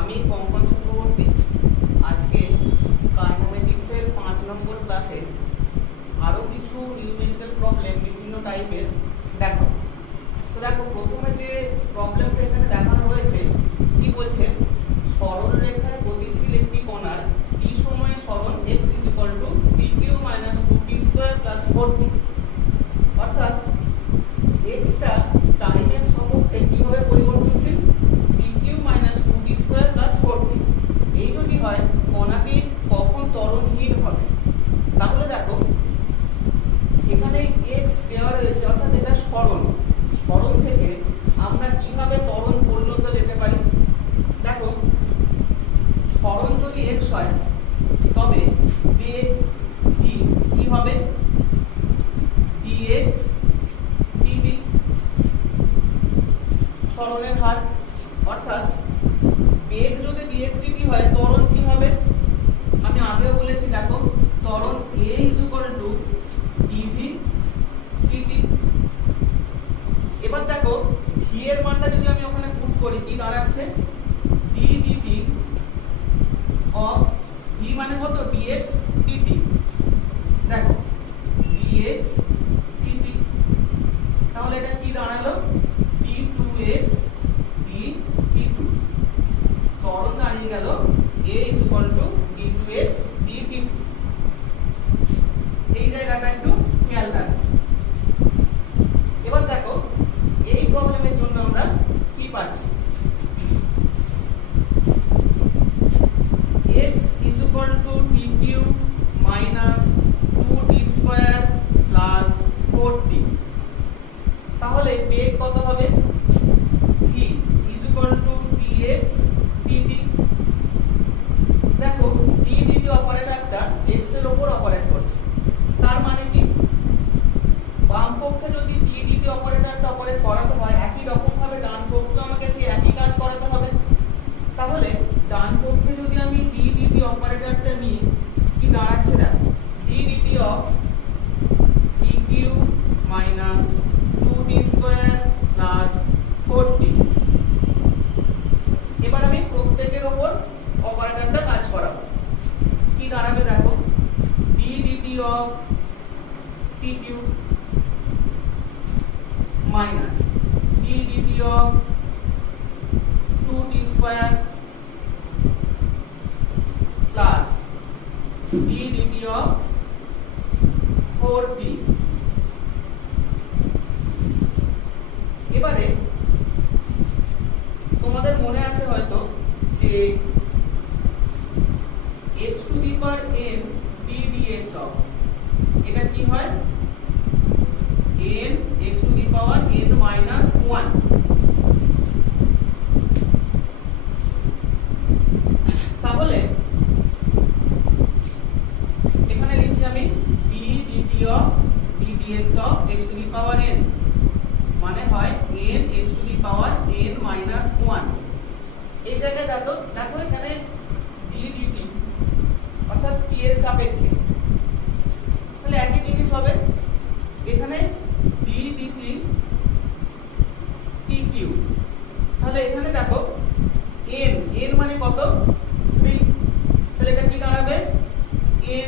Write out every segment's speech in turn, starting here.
আমি কঙ্কন চক্রবর্তী। আজকে কাইনেমেটিক্সের 5 নম্বর ক্লাসে আরও কিছু নিউমেরিক্যাল প্রবলেম বিভিন্ন টাইপের দেখো। তো দেখো, প্রথমে যে প্রবলেমটা এখানে দেখানো রয়েছে, কি বলছে, সরল রেখায় গতিশীল একটি কণার t সময়ে সরণ x dq - 2t² + 4t, অর্থাৎ x টা টাইমের সাপেক্ষে কিভাবে পরিবর্তনশীল, dq - 2t² + 4t। এই যদি হয় কণাটি কখন ত্বরণহীন হবে, তাহলে দেখো এখানে x দেওয়া রয়েছে, অর্থাৎ এটা সরণ। সরণ থেকে আমরা কিভাবে ত্বরণ পর্যন্ত যেতে পারি? দেখো, সরণ যদি x হয় তবে বেগ কি হবে, dx dt, সরণের হার। অর্থাৎ বেগ যদি dx dt হয়, ত্বরণ কি হবে? আমি আগেও বলেছি, দেখো ত্বরণ a dv dt। এবার দেখো v এর মানটা যদি আমি ওখানে পুট করি, কি দাঁড়াচ্ছে, d dt of v মানে কত, dx dt। দেখো dx dt, তাহলে এটা কি দাঁড়ালো, d2x d2। ত্বরণ দাঁড়িয়ে গেল a d2x d2। এই জায়গাটা একটু খেয়াল রাখো। এবার দেখো এই প্রবলেমের জন্য আমরা কি পাচ্ছি, x dq - 2t² + 4t। তাহলে বেগ কত হবে, v dx dt। দেখো d dt অপারেটরটা x এর উপর অপারেট করছে, তার মানে কি, বাম পক্ষে যদি d dt অপারেটরটা অপারেট করাতে হয়, একই রকম ভাবে ডান পক্ষে আমাকে সেই একই কাজ করাতে হবে। তাহলে ডান পক্ষে যদি আমি d dt অপারেটরটা নিই, কি দাঁড়াচ্ছে, দেখো d dt of dq - 2t² + 4t। এবার আমি প্রত্যেকের উপর অপারেটরটা কাজ করাবো, কি দাঁড়াবে, দেখো d dt of dq minus d dt of 2t² plus d dt of 4t। এবারে তোমাদের মনে আছে হয়তো যে x to the power n d dx of, এটা কি হয়, n x to the power n minus 1। তাহলে এখানে লিখছি আমি d dt of d dx of x to the power n, মানে হয় n x to the power n minus 1। এই জায়গায় দেখো এখানে d dt অর্থাৎ t এর সাপেক্ষে, তাহলে একই জিনিস হবে এখানে d dt tq। তাহলে এখানে দেখো n মানে কত, 3। তাহলে এটা কি দাঁড়াবে,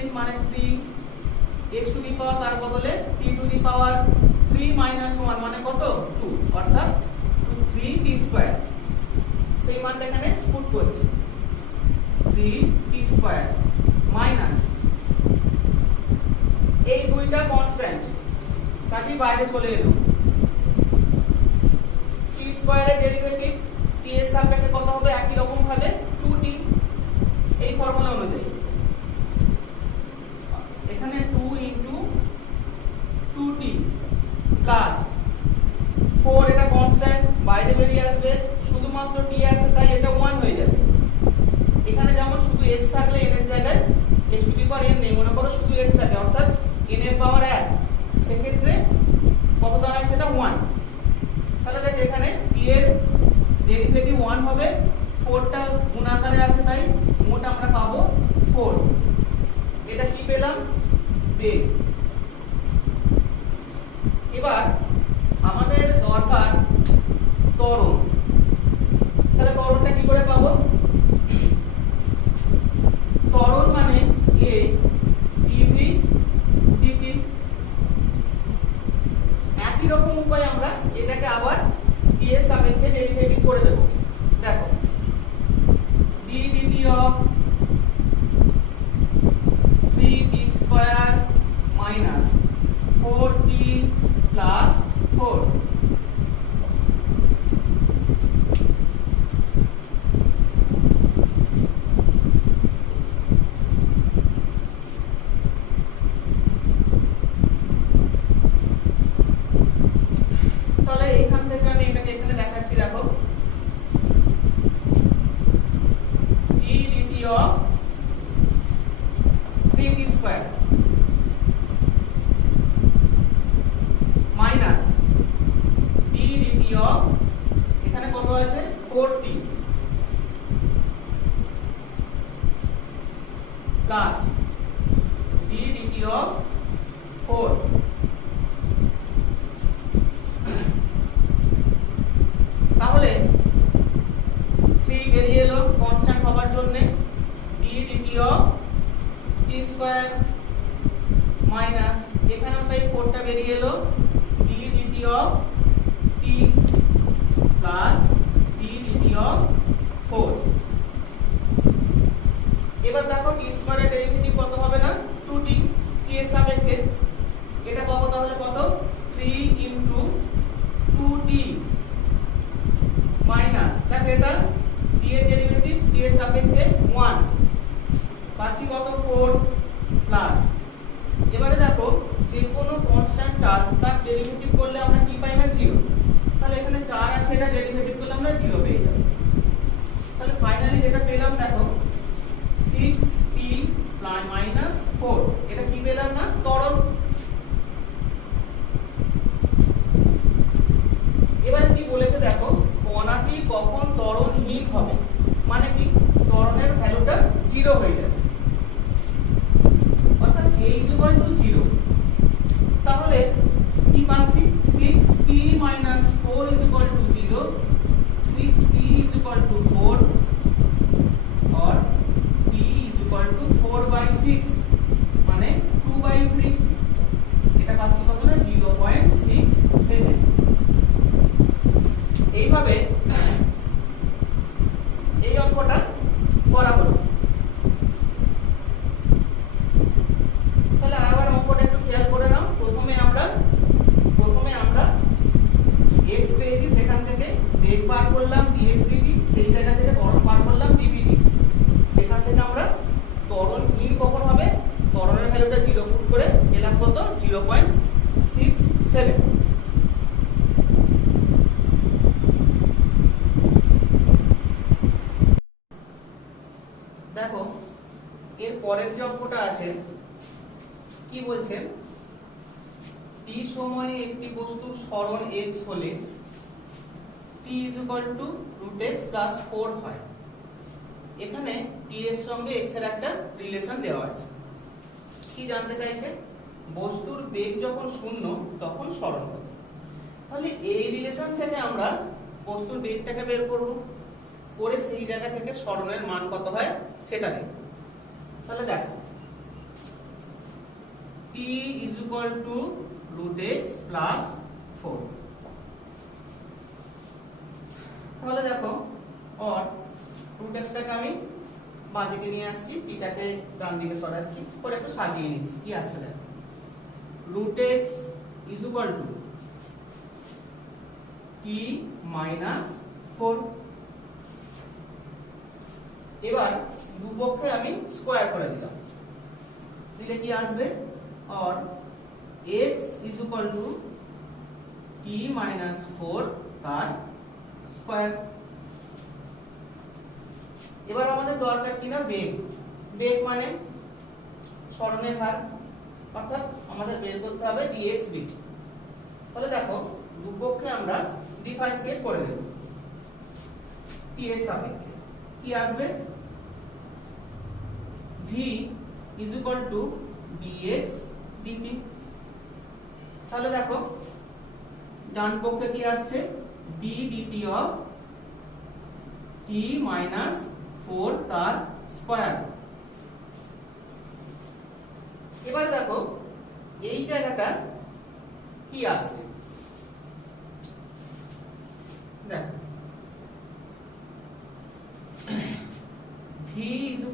n মানে 3, x টু দি পাওয়ার তার বদলে t টু দি পাওয়ার 3 - 1 মানে কত, 2, অর্থাৎ 3t²। সেই মানটা এখানে পুট করছি, 3t² মাইনাস এই দুইটা কনস্ট্যান্ট, কাজেই বাইরে চলে এলো। t² এর ডেরিভেটিভ t এর সাপেক্ষে কত হবে, একই রকম ভাবে 2t, এই ফর্মুলা অনুযায়ী। এখানে 2 * 2t প্লাস 4, এটা কনস্ট্যান্ট বাইরে বেরিয়ে আসবে, শুধুমাত্র t আছে তাই এটা 1 হয়ে যাবে। এখানে যেমন শুধু x থাকলে n এর জায়গায় x to the power n নেই, মনে করো শুধু x আছে, অর্থাৎ n এর পাওয়ার 1, সেক্ষেত্রে কত দাঁড়ায়, সেটা 1। তাহলে দেখ এখানে t এর ডেরিভেটিভ 1 হবে, 4টা গুণাকারে আছে তাই মোট আমরা পাবো 4। এটা কি পেলাম, বেগ। এবার আমাদের দরকার ত্বরণ। তাহলে ত্বরণটা কি করে পাবো, square minus t dt of এখানে কত আছে 4t plus t dt of 4 তাহলে 3 বেরিয়ে এলো কনস্ট্যান্ট হবার জন্য t dt of t square minus এখানেও তাই 4টা বেরিয়ে এলো t dt of t plus t dt of 4 এবার দেখো টি স্কয়ারের ডেরিভেটিভ কত হবে না 2t টি এর সাপেক্ষে এটা পাবো তাহলে কত 3 ইনটু 2t মাইনাস দেখো এটা t এর ডেরিভেটিভ t এর সাপেক্ষে 1 পাচ্ছি কত 4 প্লাস এবারে দেখো যে কোনো কনস্ট্যান্ট টার্ম তার ডেরিভেটিভ করলে আমরা কি পাই না 0 তাহলে এখানে 4 আছে এটা ডেরিভেটিভ করলে আমরা 0 পেয়ে যাব তাহলে ফাইনালি যেটা পেলাম দেখো 6t মাইনাস 4 এটা কি পেলাম না ত্বরণ এবারে কি বলেছে দেখো কণাটি কখন ত্বরণহীন হবে মানে কি ত্বরণের ভ্যালুটা 0 হয়ে যাবে অর্থাৎ a 0 তাহলে কি পাচ্ছি 6t 4 0 6t 4 or t 4/6 মানে 2/3 এটা পাচ্ছি কত না 0.67 এইভাবে এই অঙ্কটা করা হলো তাহলে আবার অঙ্কটা একটু খেয়াল করে নাও প্রথমে আমরা x পেয়েছি সেখান থেকে বেগ বার করলাম dx dt সেই জায়গা থেকে ত্বরণ বার করলাম dv dt সেখান থেকে আমরা ত্বরণহীন কখন হবে ত্বরণের ভ্যালুটা 0 পুট করে পেলাম কত 0.67 দেখো এর পরের যে অঙ্কটা আছে কি বলছে t সময়ে একটি বস্তুর সরণ x হলে t √x + 4 হয় এখানে t এর সঙ্গে x এর একটা রিলেশন দেওয়া আছে কি জানতে চাইছে বস্তুর বেগ যখন 0 তখন সরণ কত তাহলে এই রিলেশন থেকে আমরা বস্তুর বেগটাকে বের করব করে সেই জায়গা থেকে সরণের মান কত হয় সেটা দেখব তাহলে দেখো t √x + 4 তাহলে দেখো और √x টাকে আমি বাঁ দিকে নিয়ে আসছি t টাকে ডান দিকে সরাচ্ছি পরে একটু সাজিয়ে নিচ্ছি কি আসছে দেখো √x = t - 4 এবার দুপক্ষে আমি স্কয়ার করে দিলাম দিলে কি আসবে और x = t - 4 তার স্কয়ার এবার আমাদের দরকার কি না বেগ মানে সরণের হার অর্থাৎ আমাদের বের করতে হবে dx dt তাহলে দেখো দুপক্ষে আমরা ডিফারেন্সিয়েট করে দেব t এর সাপেক্ষে কি আসবে v = dx dt তাহলে দেখো ডান পক্ষে কি আসছে d dt of t - 4 তার স্কয়ার এবার দেখো এই জায়গাটা কি আসবে দেখো v =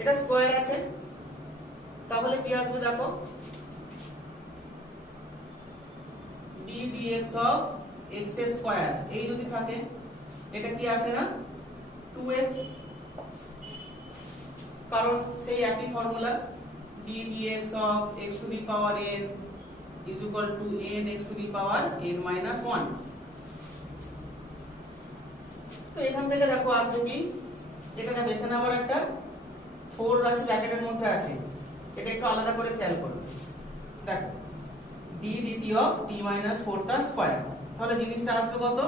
এটা স্কয়ার আছে তাহলে কি আসবে দেখো d dx of x square এই যদি থাকে এটা কি আসে না 2x কারণ সেই একই formula d dx of x to the power n is equal to n x to the power n minus 1 তো এখান থেকে দেখো আসবে কি এখানে আবার একটা 4 রাশি ব্র্যাকেটের মধ্যে আছে, এটা একটু আলাদা করে খেয়াল করো। দেখো d dt অফ t - 4 তার স্কয়ার, তাহলে জিনিসটা আসবে কত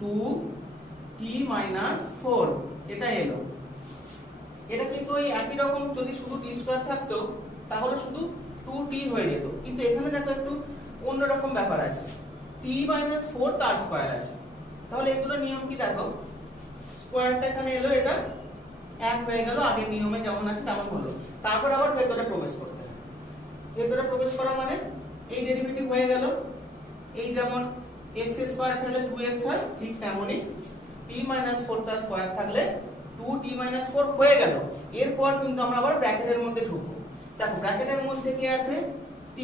2t - 4, এটা এলো। এটা কিন্তু ওই একই রকম, যদি শুধু t স্কয়ার থাকতো তাহলে শুধু 2t হয়ে যেত, কিন্তু এখানে দেখো একটু অন্যরকম ব্যাপার আছে, t - 4 তার স্কয়ার আছে। তাহলে এগুলো নিয়ম কি দেখো, স্কয়ারটা এখানে এলো, এটা এক হয়ে গেল, আগের নিয়মে যেমন আছে তেমন হলো। তারপর আবার ভেতরে প্রবেশ করতে হবে। ভেতরে প্রবেশ করা মানে এই ডেরিভেটিভ হয়ে গেল, এই যেমন x স্কয়ার থাকলে 2x হয়, ঠিক তেমনি t - 4 তার স্কয়ার থাকলে 2t - 4 হয়ে গেল। এরপর কিন্তু আমরা আবার ব্র্যাকেটের মধ্যে ঢুকবো। দেখো ব্র্যাকেটের মধ্যে কি আছে t,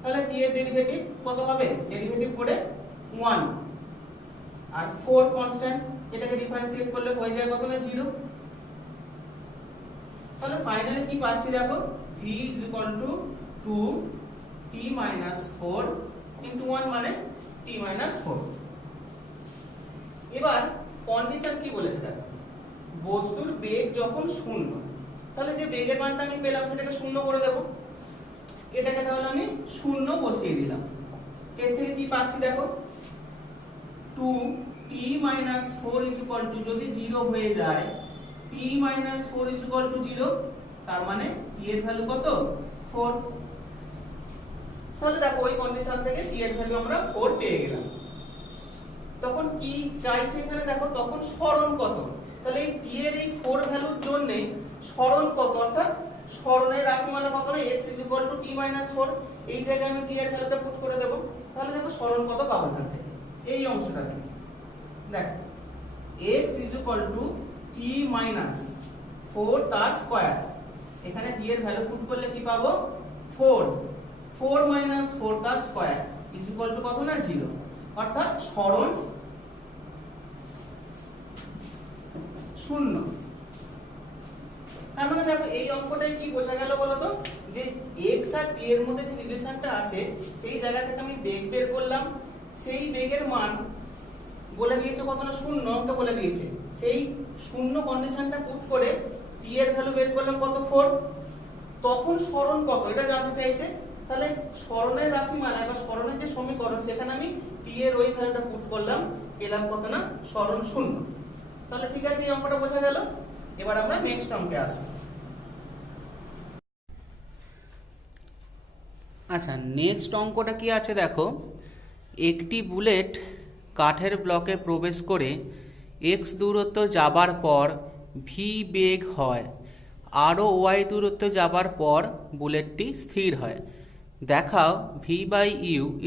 তাহলে t এর ডেরিভেটিভ কত হবে, ডেরিভেটিভ করে 1 আর 4 কনস্ট্যান্ট, এটাকে ডিফারেন্সিয়েট করলে হয়ে যায় কত না 0। তাহলে ফাইনালি কি পাচ্ছি দেখো, v = 2t - 4 * 1 মানে t - 4। এবার কন্ডিশন কি বলেছে দেখো, বস্তুর বেগ যখন 0, তাহলে যে বেগের মানটা আমি পেলাম সেটাকে 0 করে দেব। এটাকে তাহলে আমি 0 বসিয়ে দিলাম। এর থেকে কি পাচ্ছি দেখো, 2t - 4 = যদি 0 হয়ে যায়, t - 4 = 0, তার মানে t এর ভ্যালু কত 4। তাহলে দেখো ওই কন্ডিশন থেকে t এর ভ্যালু আমরা 4 পেয়ে গেলাম। তখন কি চাইছে এখানে দেখো, তখন সরণ কত, তাহলে এই t এর এই 4 ভ্যালুর জন্য সরণ কত, অর্থাৎ সরণের রাশিমালা কত না x = t - 4, এই জায়গায় আমি t এর ভ্যালুটা পুট করে দেব। তাহলে দেখো সরণ কত পাবো এখান থেকে, এই অংশটা থেকে দেখো x = t - 4 তার স্কয়ার, এখানে t এর ভ্যালু পুট করলে কি পাবো 4, 4 - 4 তার স্কয়ার = কত না 0, অর্থাৎ সরণ 0। তার মানে দেখো এই অঙ্কটাই কি বোঝা গেল বলো তো, যে x আর t এর মধ্যে যে রিলেশনটা আছে সেই জায়গা থেকে আমি বেগ বের করলাম, সেই বেগের মান বলে দিয়েছে কত না 0, অঙ্কটা বলে দিয়েছে, সেই 0 কন্ডিশনটা পুট করে t এর ভ্যালু বের করলাম কত 4, তখন সরণ কত এটা জানতে চাইছে। তাহলে সরণের রাশিমালা বা সরণের যে সমীকরণ সেখানে আমি t এর ওই ভ্যালুটা পুট করলাম, পেলাম কত না সরণ 0। তাহলে ঠিক আছে, এই অঙ্কটা বোঝা গেল। এবার আমরা নেক্সট অঙ্কে আসি। আচ্ছা, নেক্সট অঙ্কটা কি আছে দেখো, একটি বুলেট কাঠের ব্লকে প্রবেশ করে x দূরত্ব যাবার পর v বেগ হয়, আরও y দূরত্ব যাবার পর বুলেটটি স্থির হয়। দেখাও v/u =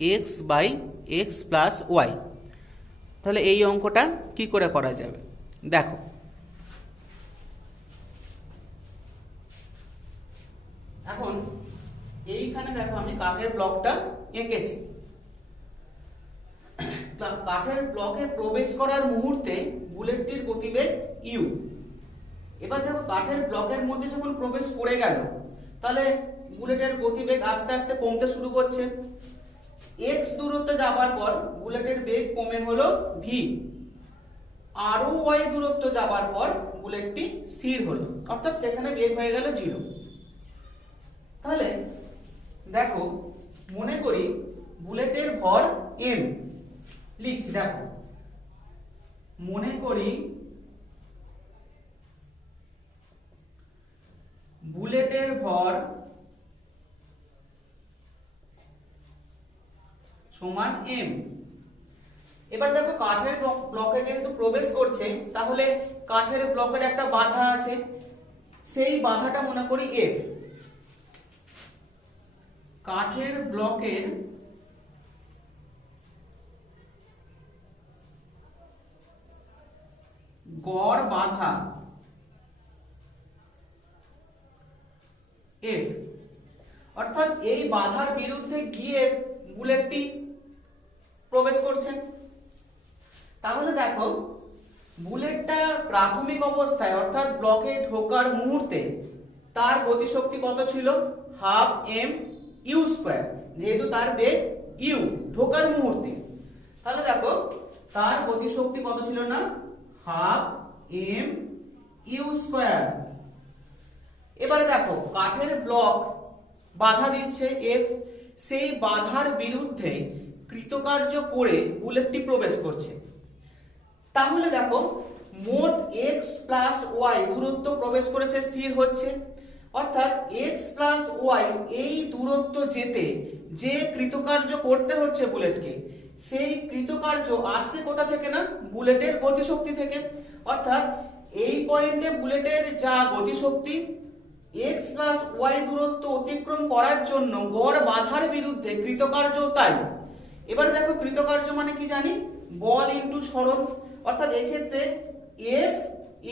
√x/x + y। তাহলে এই অঙ্কটা কি করে করা যাবে দেখো, এখন এইখানে দেখো আমি কাঠের ব্লকটা এঁকেছি। কাঠের ব্লকে প্রবেশ করার মুহূর্তে বুলেটটির গতিবেগ u। এবার দেখো কাঠের ব্লকের মধ্যে যখন প্রবেশ করে গেল, তাহলে বুলেটের গতিবেগ আস্তে আস্তে কমতে শুরু করছে। x দূরত্ব যাবার পর বুলেটের বেগ কমে হলো v, আরও y দূরত্ব যাবার পর বুলেটটি স্থির হলো, অর্থাৎ সেখানে বেগ হয়ে গেল 0। তাহলে দেখো মনে করি বুলেটের ভর m, লিখছি দেখো, মনে করি বুলেটের ভর সমান m। এবার দেখো কাঠের ব্লকে যেহেতু প্রবেশ করছে, তাহলে কাঠের ব্লকের একটা বাধা আছে, সেই বাধাটা মনে করি f। কাঠের ব্লকের গড় বাধা f, অর্থাৎ এই বাধার বিরুদ্ধে গিয়ে বুলেটটি প্রবেশ করছে। তাহলে দেখো বুলেটটা প্রাথমিক অবস্থায় অর্থাৎ ব্লকে ঢোকার মুহূর্তে তার গতিশক্তি কত ছিল, 12 mu², যেহেতু তার বেগ u ঢোকার মুহূর্তে। তাহলে দেখো তার গতিশক্তি কত ছিল না 12 এম ইউ স্কয়ার। এবারে দেখো কাঠের ব্লক বাধা দিচ্ছে এফ, সেই বাধার বিরুদ্ধে কৃতকার্য করে বুলেটটি প্রবেশ করছে। তাহলে দেখো মোট এক্স প্লাস ওয়াই দূরত্ব প্রবেশ করে সে স্থির হচ্ছে, অর্থাৎ এক্স প্লাস ওয়াই এই দূরত্ব যেতে যে কৃতকার্য করতে হচ্ছে বুলেটকে, সেই কৃতকার্য আসছে কোথা থেকে না বুলেটের গতিশক্তি থেকে। অর্থাৎ এই পয়েন্টে বুলেটের যা গতিশক্তি এক্স প্লাস ওয়াই দূরত্ব অতিক্রম করার জন্য গড় বাধার বিরুদ্ধে কৃতকার্য তাই। এবার দেখো কৃতকার্য মানে কি জানি, বল ইন্টু সরণ, অর্থাৎ এক্ষেত্রে F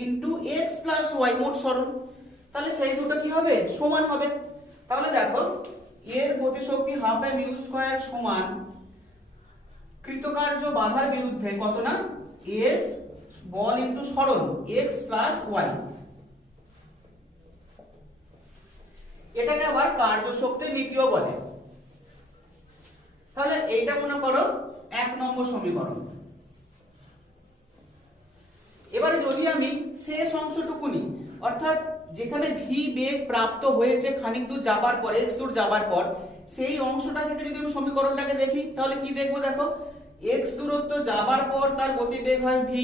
into x plus y মোট সরণ, তাহলে সেই দুটো কি হবে সমান হবে। তাহলে দেখো এর গতিশক্তি হাফ এম ইউ স্কয়ার সমান কৃতকার্য বাধার বিরুদ্ধে কত না এফ বল ইন্টু সরণ এক্স প্লাস ওয়াই। এটাকে আবার কার্যশক্তির নীতিও বলে। তাহলে এইটা মনে করো 1 নম্বর সমীকরণ। এবারে যদি আমি শেষ অংশটুকু নিই, অর্থাৎ যেখানে ভি বেগ প্রাপ্ত হয়েছে খানিক দূর যাবার পর এক্স দূর যাবার পর, সেই অংশটা থেকে যদি আমি সমীকরণটাকে দেখি তাহলে কি দেখবো, দেখো এক্স দূরত্ব যাবার পর তার গতিবেগ হয় ভি,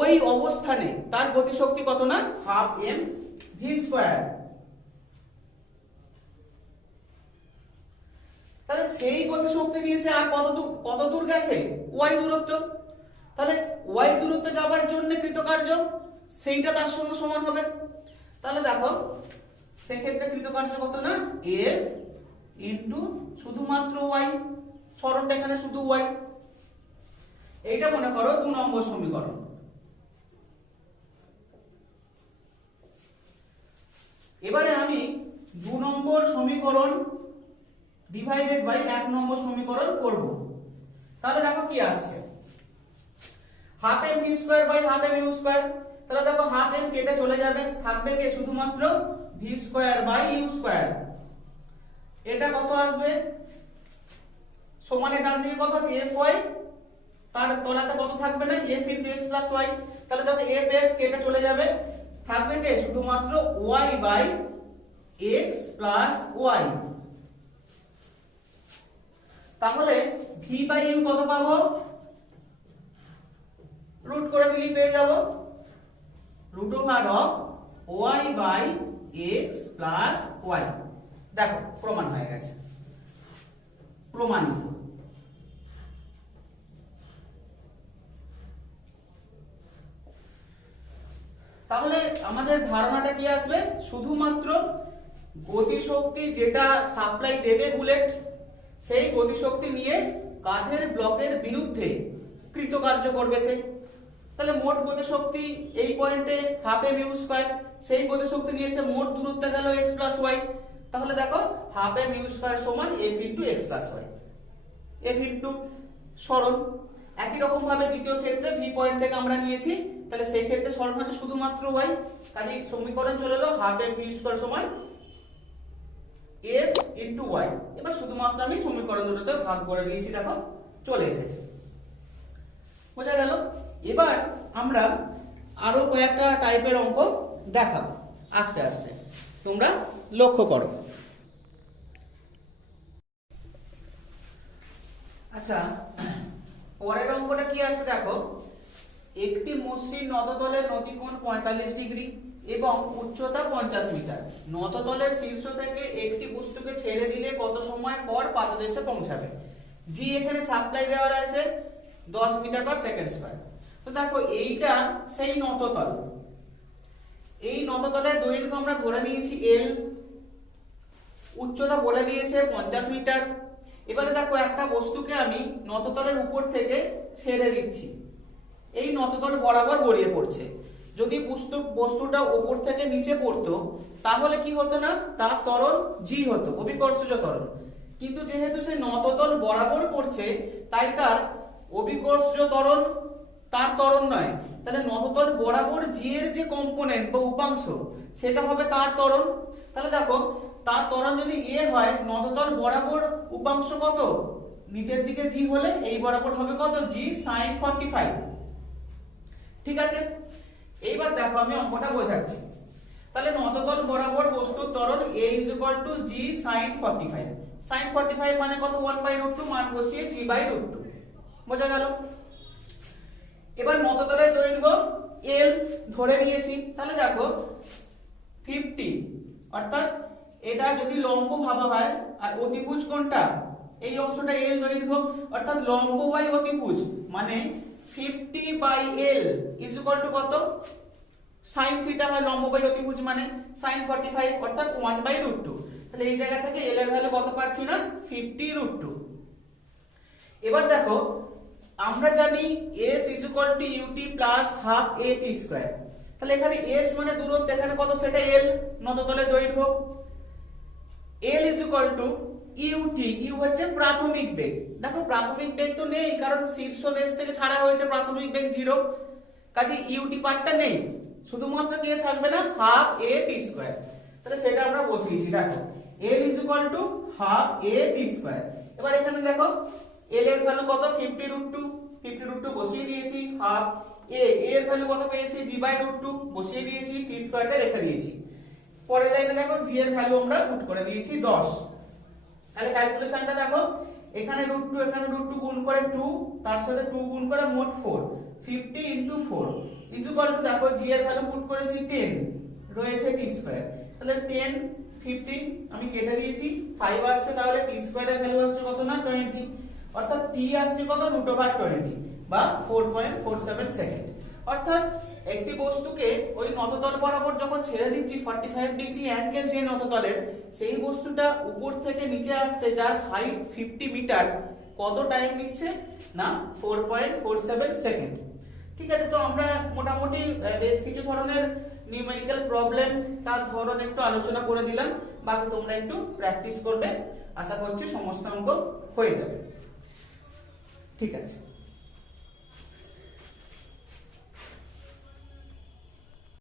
ওই অবস্থানে তার গতিশক্তি কত না হাফ এম ভি স্কয়ার। তাহলে সেই গতিশক্তি নিয়ে সে আর কত দূর গেছে ওয়াই দূরত্ব, তাহলে ওয়াই দূরত্ব যাবার জন্য কৃতকার্য সেইটা তার সঙ্গে সমান হবে। তাহলে দেখো সেক্ষেত্রে কৃতকার্য কত না এফ ইন্টু শুধুমাত্র ওয়াই, সরণটা এখানে শুধু ওয়াই। এইটা মনে করো 2 নম্বর সমীকরণ। এবারে আমি 2 নম্বর সমীকরণ ডিভাইডেড বাই 1 নম্বর সমীকরণ করব। তাহলে দেখো কি আসছে, half m v square by half m u square. তাহলে দেখো হাফ এম কেটে চলে যাবে, থাকবে কে শুধুমাত্র v square by u square. এটা কত আসবে সমানের ডান দিকে কত আছে এফ ওয়াই, তার তলাতে কত থাকবে না F into x plus y. তাহলে দেখো এফ এফ কেটে চলে যাবে, থাকবে কে শুধুমাত্র y by x plus y. তাহলে ভি বাই ইউ কত পাবো, রুট করে দিলেই পেয়ে যাব root over of y by x plus y. দেখো প্রমাণ হয়ে গেছে, প্রমাণিত। তাহলে আমাদের ধারণাটা কি আসবে, শুধুমাত্র গতিশক্তি যেটা সাপ্লাই দেবে বুলেট, সেই গতিশক্তি নিয়ে কাঠের ব্লকের বিরুদ্ধে কৃতকার্য করবে সে। তাহলে মোট গতিশক্তি এই পয়েন্টে হাফ এম ইউ স্কয়ার, সেই গতিশক্তি নিয়ে সে মোট দূরত্ব গেল এক্স প্লাস ওয়াই। তাহলে দেখো হাফ এম ইউ স্কয়ার সমান F into x plus y, F into সরণ। একই রকম ভাবে দ্বিতীয় ক্ষেত্রে ভি পয়েন্ট থেকে আমরা নিয়েছি, তাহলে সেই ক্ষেত্রে সরণ হচ্ছে শুধুমাত্র ওয়াই, তাহলে সমীকরণ চলে এলো হাফ এম ভি স্কয়ার সমান এফ ইন্টু ওয়াই। এবার শুধুমাত্র আমি সমীকরণ দুটোতে ভাগ করে দিয়েছি, দেখো চলে এসেছে, বোঝা গেল। এবার আমরা আরো কয়েকটা টাইপের অঙ্ক দেখাবো আস্তে আস্তে, তোমরা লক্ষ্য করো। আচ্ছা পরের অঙ্কটা কি আছে দেখো, একটি মসৃণ নততলের নতিকোণ 45 ডিগ্রি এবং উচ্চতা 50 মিটার। নততলের শীর্ষ থেকে একটি বস্তুকে ছেড়ে দিলে কত সময় পর পাদদেশে পৌঁছাবে। জি এখানে সাপ্লাই দেওয়া আছে 10 মিটার পার সেকেন্ড স্কয়ার। তো দেখো এইটা সেই নততল, এই নততলের দৈর্ঘ্য আমরা ধরে নিয়েছি এল, উচ্চতা বলে দিয়েছে 50 মিটার। এবারে দেখো একটা বস্তুকে আমি নততলের উপর থেকে ছেড়ে দিচ্ছি, এই নততল বরাবর গড়িয়ে পড়ছে। যদি বস্তুটা উপর থেকে নিচে পড়তো তাহলে কি হতো না, তার ত্বরণ জি হতো, অভিকর্ষজ ত্বরণ। কিন্তু যেহেতু সে নততল বরাবর পড়ছে তাই তার অভিকর্ষজ ত্বরণ তার ত্বরণ নয়, তাহলে নততল বরাবর জি এর যে কম্পোনেন্ট বা উপাংশ সেটা হবে তার ত্বরণ। তাহলে দেখো তার ত্বরণ যদি এ হয়, নততল বরাবর উপাংশ কত নিচের দিকে জি হলে এই বরাবর হবে কত জি sin 45। ঠিক আছে, এইবার দেখো আমি অঙ্কটা বোঝাচ্ছি। তাহলে নততল বরাবর বস্তুর ত্বরণ a = g sin 45। sin 45 মানে কত? 1/√2, মান বসিয়ে g/√2, বোঝা গেল। এবার নততলের দৈর্ঘ্য l ধরে নিয়েছি। তাহলে দেখো 50, অর্থাৎ এটা যদি লম্ব ভাবা হয় আর অতিভুজ কোনটা? এই অংশটা l দৈর্ঘ্য, অর্থাৎ লম্ব বাই অতিভুজ মানে 50/l = কত? sin θ হয় লম্ব বাই অতিভুজ মানে sin 45, অর্থাৎ 1/√2। তাহলে এই জায়গা থেকে l এর ভ্যালু কত পাচ্ছি না? 50√2। এবার দেখো আমরা জানি s = ut plus half at²। তাহলে এখানে s মানে দূরত্ব, এখানে কত? সেটা l, নততলের দৈর্ঘ্য। l = ut, u হচ্ছে প্রাথমিক বেগ। দেখো প্রাথমিক বেগ তো নেই, কারণ শীর্ষ দেশ থেকে ছাড়া হয়েছে, প্রাথমিক বেগ 0, কাজে ut পার্টটা নেই, শুধুমাত্র কি থাকবে না? half at²। তাহলে সেটা আমরা বসিয়েছি। দেখো l = half at²। এবার এখানে দেখো l এর ভ্যালু কত? 50√2, 50√2 বসিয়ে দিয়েছি। হাফ a এর ভ্যালু কত পেয়েছি? g/√2 বসিয়ে দিয়েছি, t² টা রেখে দিয়েছি। পরের লাইনে দেখো g এর ভ্যালু আমরা পুট করে দিয়েছি 10। তাহলে ক্যালকুলেশনটা দেখো, এখানে √2 এখানে √2 গুণ করে 2, তার সাথে 2 গুণ করে মোট 4, 50 * 4 = দেখো g এর ভ্যালু পুট করেছি 10, রয়েছে t²। তাহলে 10 50 আমি কেটে দিয়েছি, 5 আসছে, তাহলে t² এর ভ্যালু আসছে কত না? 20, অর্থাৎ t আসছে কত? √20 বা 4.47 সেকেন্ড। অর্থাৎ একটি বস্তুকে ওই নততল বরাবর যখন ছেড়ে দিচ্ছি 45 ডিগ্রি অ্যাঙ্গেল যে নততলের, সেই বস্তুটা উপর থেকে নিচে আসতে যার হাইট 50 মিটার কত টাইম নিচ্ছে না? 4.47 সেকেন্ড। ঠিক আছে, তো আমরা মোটামুটি বেশ কিছু ধরনের নিউমেরিক্যাল প্রবলেম তার ধরন একটু আলোচনা করে দিলাম, বাকি তোমরা একটু প্র্যাকটিস করবে, আশা করছি সমস্ত অঙ্ক হয়ে যাবে। ঠিক আছে।